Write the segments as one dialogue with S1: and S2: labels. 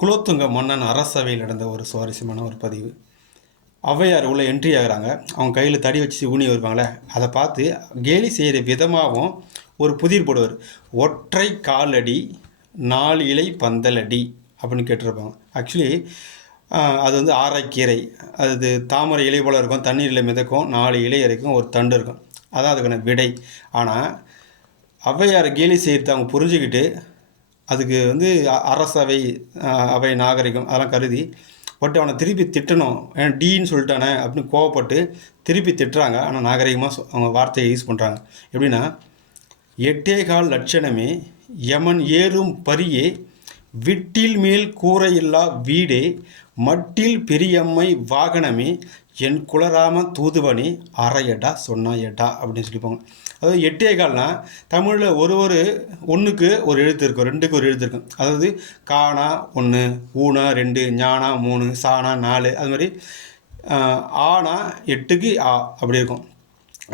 S1: குலோத்துங்க மன்னன் அரசவையில் நடந்த ஒரு சுவாரஸ்யமான ஒரு பதிவு. ஔவையார் உள்ள என்ட்ரி ஆகுறாங்க. அவங்க கையில் தடி வச்சு ஊனி வருவாங்களே அதை பார்த்து கேலி செய்கிற விதமாகவும் ஒரு புதிர் போடுவார். ஒற்றை காலடி நாலு இலை பந்தலடி அப்படின்னு கேட்டிருப்பாங்க. ஆக்சுவலி அது வந்து ஆரைக்கீரை. அது தாமரை இலை போல் இருக்கும் தண்ணீரில் மிதக்கும் நாலு இலை இருக்கும் ஒரு தண்டு இருக்கும். அதான் அதுக்கான விடை. ஆனால் ஔவையார் கேலி செய்கிறத அவங்க புரிஞ்சுக்கிட்டு அதுக்கு வந்து அ- அரசவை அவை நாகரிகம் அதெல்லாம் கருதி பட் அவனை திருப்பி திட்டணும். ஏன் டீன்னு சொல்லிட்டானே அப்படின்னு கோவப்பட்டு திருப்பி திட்டுறாங்க. ஆனால் நாகரிகமாக அவங்க வார்த்தையை யூஸ் பண்ணுறாங்க எப்படின்னா எட்டே கால் லட்சணமே யமன் ஏறும் பரியே விட்டில் மேல் கூரையில்லா வீடே மட்டில் பெரியம்மை வாகனமே என் குலராம தூதுவனே அரையடா சொன்னாயடா அப்படின்னு சொல்லிப்பாங்க. அதாவது எட்டே கால்னா தமிழில் ஒரு ஒரு ஒன்றுக்கு ஒரு எழுத்து இருக்கும் ரெண்டுக்கு ஒரு எழுத்து இருக்கும். அதாவது காணா ஒன்று ஊனா ரெண்டு ஞானா மூணு சானா நாலு அது மாதிரி ஆனா எட்டுக்கு ஆ அப்படி இருக்கும்.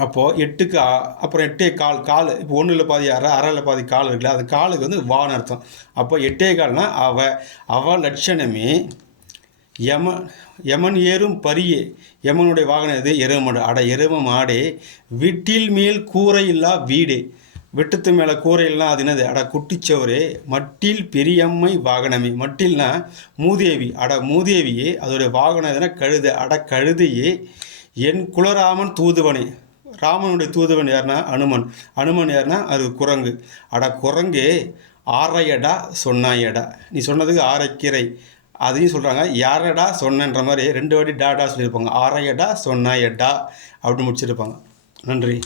S1: அப்போது எட்டுக்கு ஆ அப்புறம் எட்டே கால் கால். இப்போ ஒன்றில் பாதி அரை அரையில் பாதி கால் இருக்குல்ல அது காலுக்கு வந்து வான்னு அர்த்தம். அப்போ எட்டே கால்னால் அவ அவ லட்சணமே யம யமன் ஏறும் பரியே. யமனுடைய வாகனம் எது? எரும மாடு. அட எரும மாடே விட்டில் மேல் கூரை இல்லா வீடே. வெட்டுத்து மேலே கூரை அது என்னது? அட குட்டிச்சவரே மட்டில் பெரியம்மை வாகனமே. மட்டில்னா மூதேவி. அட மூதேவியே அதோடைய வாகனம் எதுனா கழுது. அட கழுதையே என் குலராமன் தூதுவனே. ராமனுடைய தூதுவன் யாருன்னா அனுமன். அனுமன் யாருன்னா அது குரங்கு. அட குரங்கே ஆரையடா சொன்னாயடா. நீ சொன்னதுக்கு ஆரைக்கீரை. அதையும் சொல்கிறாங்க யாரடா சொன்னன்ற மாதிரி ரெண்டு வாட்டி டாடா சொல்லியிருப்பாங்க. ஆரையடா சொன்னாயடா அப்படின்னு முடிச்சிருப்பாங்க. நன்றி.